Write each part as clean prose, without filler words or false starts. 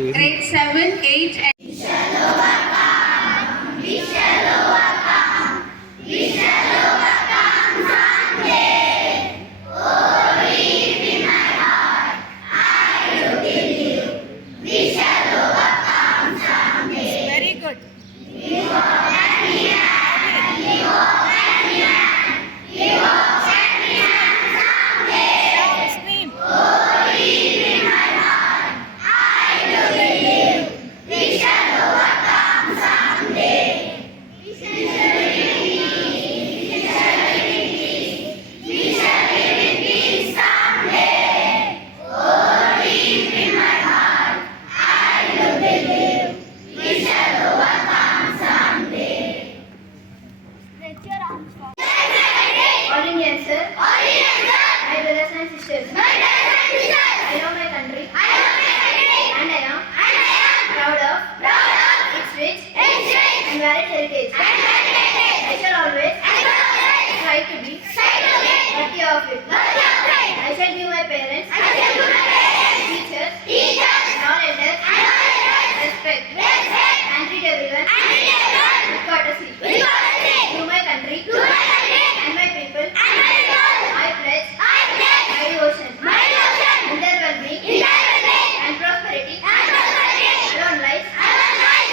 Grade 7, 8 and very good. Shout, scream. All Indians, sir. My brothers and sisters. I love my country. And I am proud of its rich and varied heritage. I shall always try to be worthy of it. I shall give my parents, teachers, and all elders respect and treat everyone with courtesy. To my country and my people, I pledge my devotion in their well-being and prosperity. Alone lies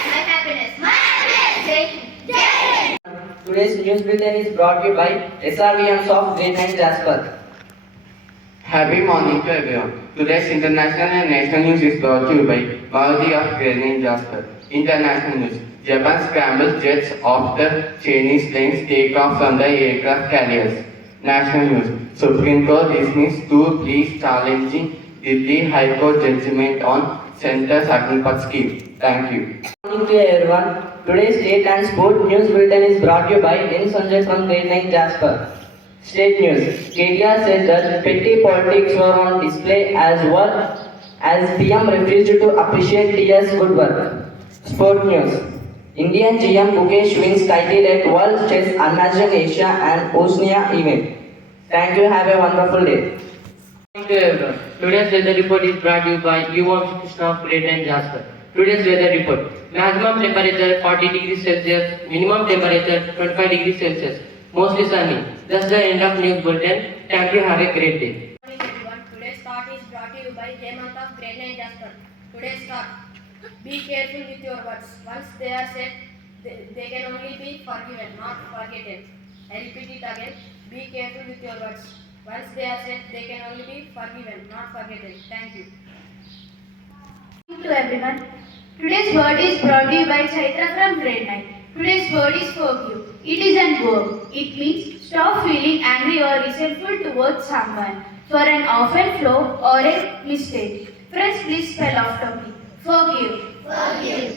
my happiness. Jai Hind. Today's news bulletin is brought to you by SRVMs of Grade 9 Jasper. Happy morning to everyone. Today's international and national news is brought to you by Maruti of Grade 9 Jasper. International news. Japan scrambles jets after Chinese planes take off from the aircraft carriers. National news. Supreme Court dismissed two pleas challenging Delhi High Court judgment on Centre's Agnipath scheme. Thank you. Good morning to everyone. Today's state and sport news bulletin is brought to you by N. Sanjay from Grade 9 Jasper. State news. KDR said that petty politics were on display as well as PM refused to appreciate TS good work. Sport news. Indian GM Mukesh wins title at World Chess Imagine Asia and Oceania event. Thank you. Have a wonderful day. Thank you everyone. Today's weather report is brought to you by UOM Krishna of Grade 9 Jasper. Today's weather report. Maximum temperature 40 degrees Celsius, minimum temperature 25 degrees Celsius. Mostly sunny. That's the end of news bulletin. Thank you. Have a great day. Good morning everyone. Today's thought is brought to you by Hemant of Grade 9 Jasper. Today's thought. Be careful with your words. Once they are said, they can only be forgiven, not forgotten. I repeat it again. Be careful with your words. Once they are said, they can only be forgiven, not forgotten. Thank you. To everyone. Today's word is brought to you by Chaitra from Grade 9. Today's word is forgive. It is an verb. It means stop feeling angry or resentful towards someone for an offense, flaw or a mistake. Friends, please spell after me. Forgive. Forgive.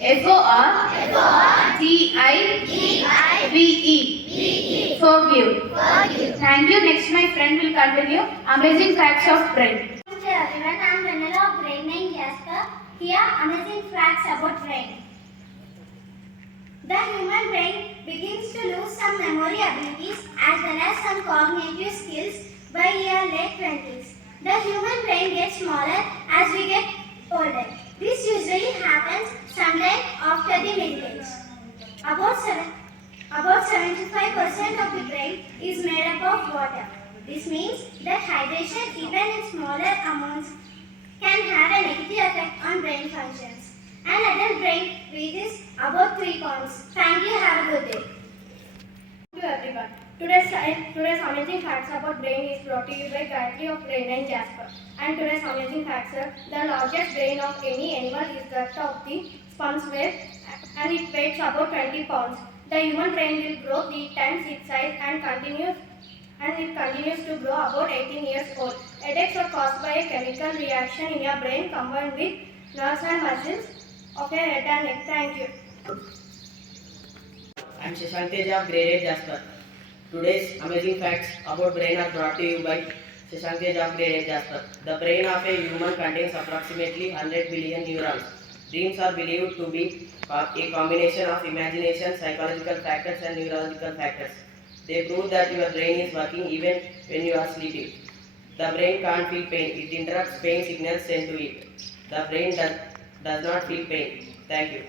Forgive. Thank you. Next, my friend will continue. Amazing facts of brain. Hello everyone, I am Vanilla of Grade 9 Jasper. Here, amazing facts about brain. The human brain begins to lose some memory abilities as well as some cognitive skills by your late 20s. The human brain gets smaller as we get older. This usually happens sometime after the middle age. About 75% of the brain is made up of water. This means that hydration, even in smaller amounts, can have a negative effect on brain functions. An adult brain reaches about 3 pounds. Thank you. Have a good day. Hello everyone. Today's amazing facts about brain is brought to you by Gayatri of Grade 9 Jasper. And today's amazing facts are the largest brain of any animal is that of the sponge whale, and it weighs about 20 pounds. The human brain will grow 3 times its size and it continues to grow about 18 years old. Headaches are caused by a chemical reaction in your brain combined with nerves and muscles of your head and neck. Thank you. I am Shashank of Grade 8 Jasper. Today's amazing facts about brain are brought to you by Shashank of Grade 8 Jasper. The brain of a human contains approximately 100 billion neurons. Dreams are believed to be a combination of imagination, psychological factors and neurological factors. They prove that your brain is working even when you are sleeping. The brain can't feel pain. It interrupts pain signals sent to it. The brain does not feel pain. Thank you.